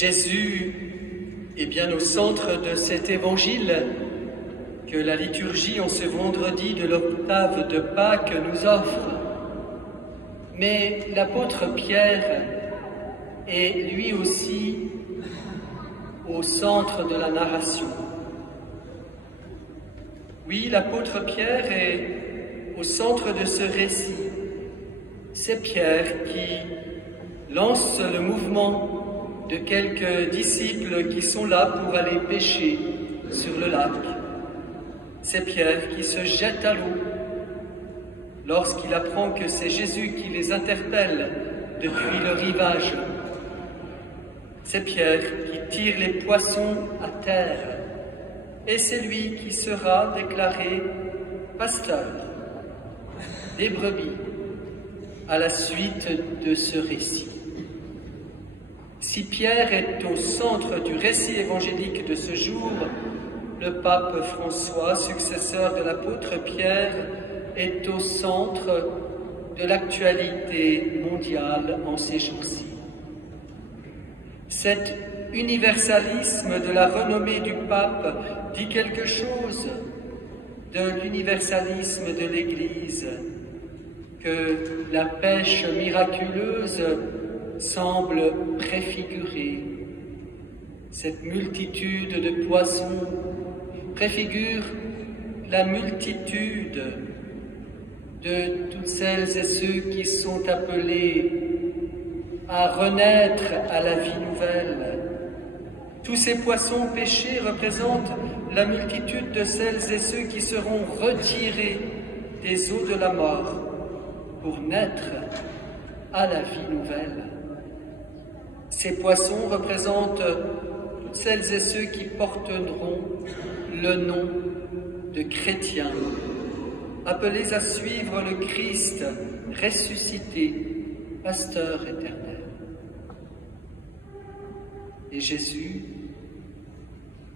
Jésus est bien au centre de cet évangile que la liturgie en ce vendredi de l'octave de Pâques nous offre. Mais l'apôtre Pierre est lui aussi au centre de la narration. Oui, l'apôtre Pierre est au centre de ce récit. C'est Pierre qui lance le mouvement de quelques disciples qui sont là pour aller pêcher sur le lac. C'est Pierre qui se jette à l'eau lorsqu'il apprend que c'est Jésus qui les interpelle depuis le rivage. C'est Pierre qui tire les poissons à terre et c'est lui qui sera déclaré pasteur des brebis à la suite de ce récit. Si Pierre est au centre du récit évangélique de ce jour, le pape François, successeur de l'apôtre Pierre, est au centre de l'actualité mondiale en ces jours-ci. Cet universalisme de la renommée du pape dit quelque chose de l'universalisme de l'Église, que la pêche miraculeuse semble préfigurer. Cette multitude de poissons préfigure la multitude de toutes celles et ceux qui sont appelés à renaître à la vie nouvelle. Tous ces poissons pêchés représentent la multitude de celles et ceux qui seront retirés des eaux de la mort pour naître à la vie nouvelle. Ces poissons représentent toutes celles et ceux qui porteront le nom de chrétiens, appelés à suivre le Christ ressuscité, pasteur éternel. Et Jésus,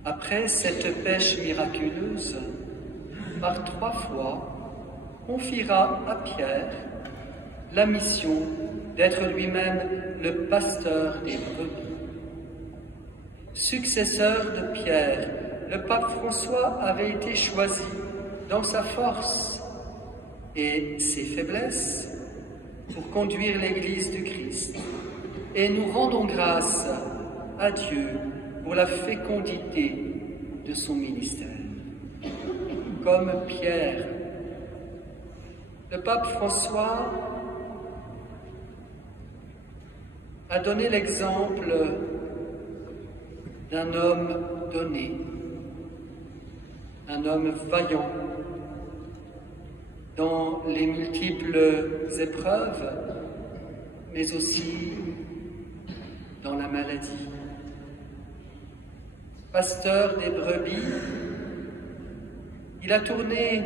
après cette pêche miraculeuse, par 3 fois, confiera à Pierre la mission d'être lui-même le pasteur des brebis. Successeur de Pierre, le pape François avait été choisi dans sa force et ses faiblesses pour conduire l'Église du Christ. Et nous rendons grâce à Dieu pour la fécondité de son ministère. Comme Pierre, le pape François a donné l'exemple d'un homme donné, un homme vaillant dans les multiples épreuves, mais aussi dans la maladie. Pasteur des brebis, il a tourné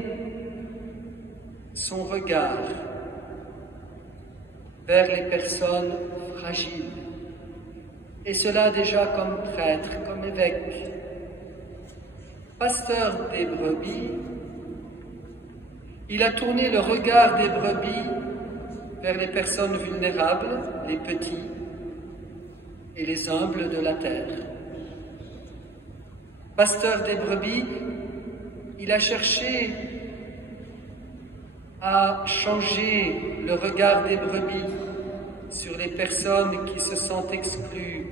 son regard vers les personnes fragiles, et cela déjà comme prêtre, comme évêque. Pasteur des brebis, il a tourné le regard des brebis vers les personnes vulnérables, les petits et les humbles de la terre. Pasteur des brebis, il a cherché à changer le regard des brebis sur les personnes qui se sentent exclues,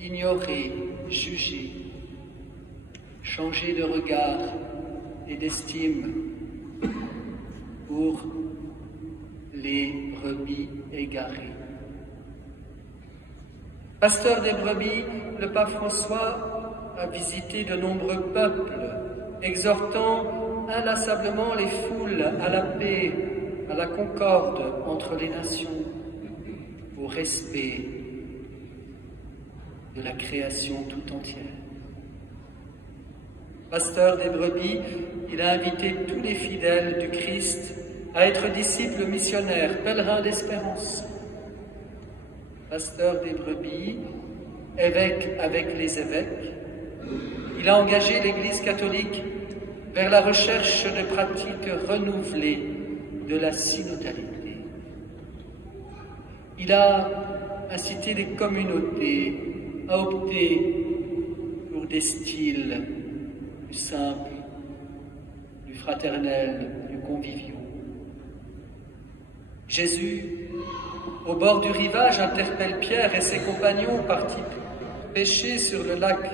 ignorées, jugées. Changer de regard et d'estime pour les brebis égarées. Pasteur des brebis, le pape François a visité de nombreux peuples, exhortant inlassablement les foules à la paix, à la concorde entre les nations, au respect de la création tout entière. Pasteur des brebis, il a invité tous les fidèles du Christ à être disciples missionnaires, pèlerins d'espérance. Pasteur des brebis, évêque avec les évêques, il a engagé l'Église catholique vers la recherche de pratiques renouvelées de la synodalité. Il a incité les communautés a opté pour des styles plus simples, plus fraternels, plus conviviaux. Jésus, au bord du rivage, interpelle Pierre et ses compagnons partis pêcher sur le lac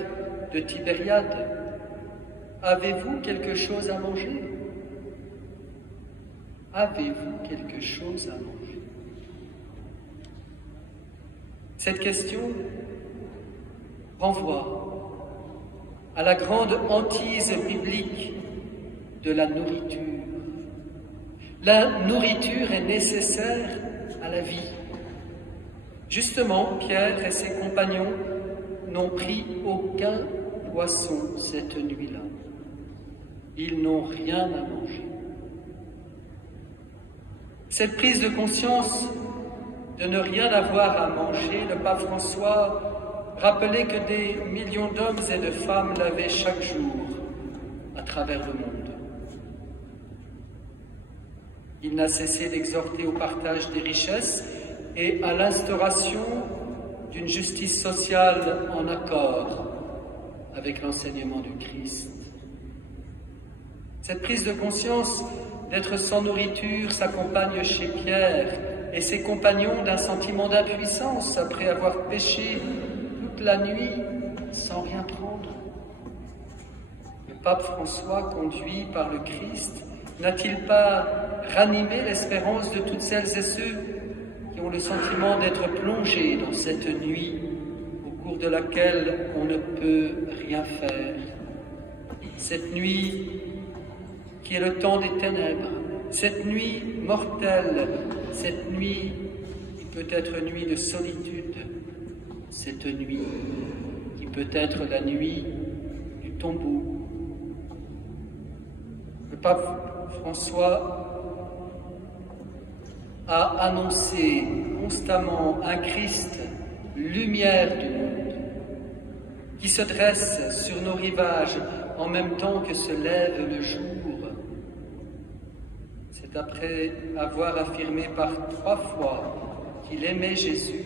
de Tibériade. Avez-vous quelque chose à manger? Avez-vous quelque chose à manger? Cette question renvoie à la grande hantise biblique de la nourriture. La nourriture est nécessaire à la vie. Justement, Pierre et ses compagnons n'ont pris aucun poisson cette nuit-là. Ils n'ont rien à manger. Cette prise de conscience de ne rien avoir à manger, le pape François rappelait que des millions d'hommes et de femmes l'avaient chaque jour à travers le monde. Il n'a cessé d'exhorter au partage des richesses et à l'instauration d'une justice sociale en accord avec l'enseignement du Christ. Cette prise de conscience d'être sans nourriture s'accompagne chez Pierre et ses compagnons d'un sentiment d'impuissance après avoir péché toute la nuit sans rien prendre. Le pape François, conduit par le Christ, n'a-t-il pas ranimé l'espérance de toutes celles et ceux qui ont le sentiment d'être plongés dans cette nuit au cours de laquelle on ne peut rien faire? Cette nuit qui est le temps des ténèbres, cette nuit mortelle, cette nuit qui peut être nuit de solitude, cette nuit qui peut être la nuit du tombeau. Le pape François a annoncé constamment un Christ, lumière du monde, qui se dresse sur nos rivages en même temps que se lève le jour. C'est après avoir affirmé par 3 fois qu'il aimait Jésus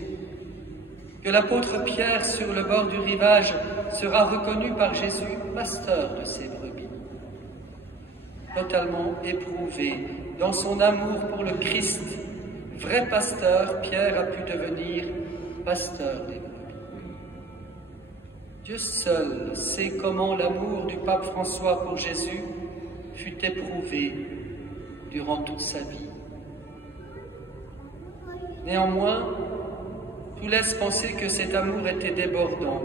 que l'apôtre Pierre, sur le bord du rivage, sera reconnu par Jésus pasteur de ses brebis. Totalement éprouvé dans son amour pour le Christ, vrai pasteur, Pierre a pu devenir pasteur des brebis. Dieu seul sait comment l'amour du pape François pour Jésus fut éprouvé durant toute sa vie. Néanmoins, tout laisse penser que cet amour était débordant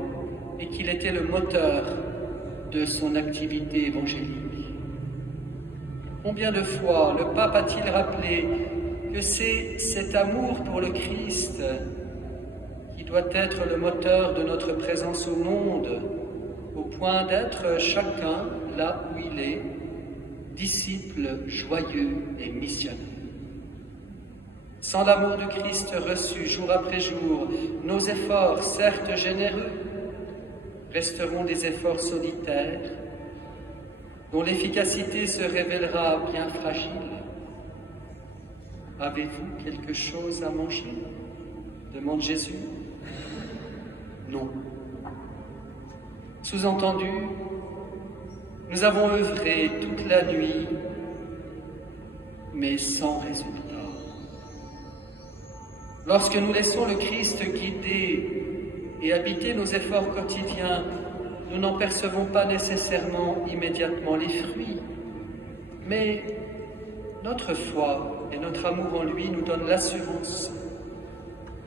et qu'il était le moteur de son activité évangélique. Combien de fois le pape a-t-il rappelé que c'est cet amour pour le Christ qui doit être le moteur de notre présence au monde, au point d'être chacun là où il est, disciple joyeux et missionnaire. Sans l'amour du Christ reçu jour après jour, nos efforts, certes généreux, resteront des efforts solitaires, dont l'efficacité se révélera bien fragile. Avez-vous quelque chose à manger? Demande Jésus. Non. Sous-entendu, nous avons œuvré toute la nuit, mais sans résultat. Lorsque nous laissons le Christ guider et habiter nos efforts quotidiens, nous n'en percevons pas nécessairement immédiatement les fruits, mais notre foi et notre amour en lui nous donnent l'assurance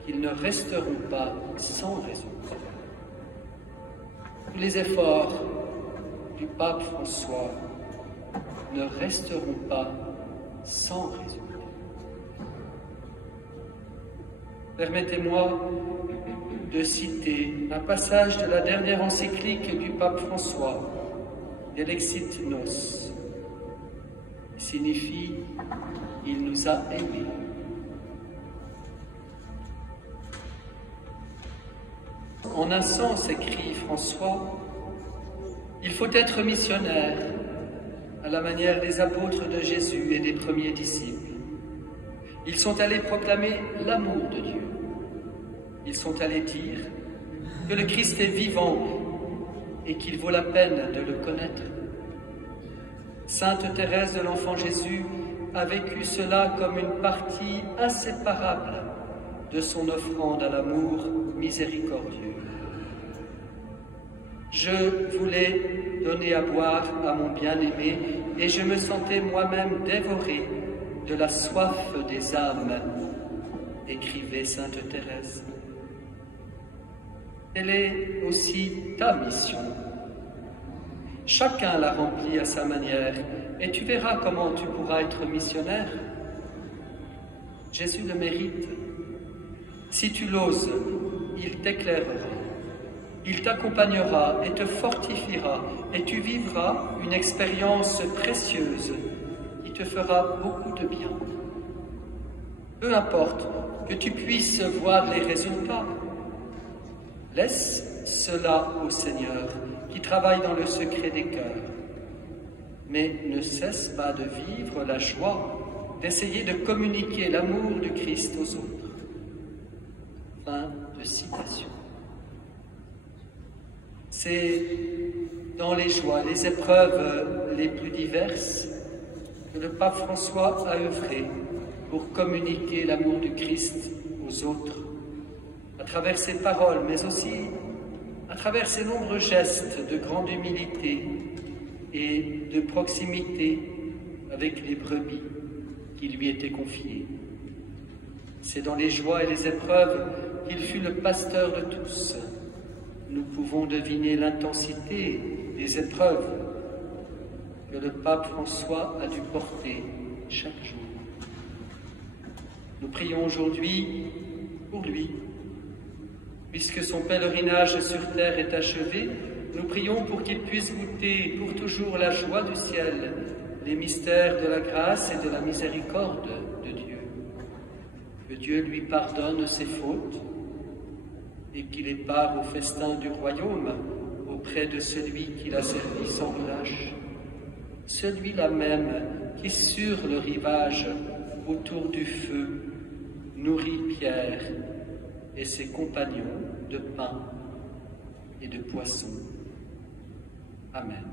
qu'ils ne resteront pas sans résultat. Tous les efforts du pape François ne resteront pas sans résultat. Permettez-moi de citer un passage de la dernière encyclique du pape François, Delexit Nos, qui signifie « Il nous a aimés ». En un sens, écrit François, il faut être missionnaire à la manière des apôtres de Jésus et des premiers disciples. Ils sont allés proclamer l'amour de Dieu. Ils sont allés dire que le Christ est vivant et qu'il vaut la peine de le connaître. Sainte Thérèse de l'Enfant Jésus a vécu cela comme une partie inséparable de son offrande à l'amour miséricordieux. Je voulais donner à boire à mon bien-aimé et je me sentais moi-même dévoré de la soif des âmes, écrivait Sainte Thérèse. Elle est aussi ta mission. Chacun la remplit à sa manière, et tu verras comment tu pourras être missionnaire. Jésus le mérite. Si tu l'oses, il t'éclairera, il t'accompagnera et te fortifiera, et tu vivras une expérience précieuse qui te fera beaucoup de bien. Peu importe que tu puisses voir les résultats, laisse cela au Seigneur, qui travaille dans le secret des cœurs. Mais ne cesse pas de vivre la joie, d'essayer de communiquer l'amour du Christ aux autres. Fin de citation. C'est dans les joies, les épreuves les plus diverses que le pape François a œuvré pour communiquer l'amour du Christ aux autres, à travers ses paroles, mais aussi à travers ses nombreux gestes de grande humilité et de proximité avec les brebis qui lui étaient confiées. C'est dans les joies et les épreuves qu'il fut le pasteur de tous. Nous pouvons deviner l'intensité des épreuves que le pape François a dû porter chaque jour. Nous prions aujourd'hui pour lui. Puisque son pèlerinage sur terre est achevé, nous prions pour qu'il puisse goûter pour toujours la joie du ciel, les mystères de la grâce et de la miséricorde de Dieu. Que Dieu lui pardonne ses fautes et qu'il ait part au festin du royaume auprès de celui qui l'a servi sans relâche, celui-là même qui, sur le rivage, autour du feu, nourrit Pierre et ses compagnons de pain et de poisson. Amen.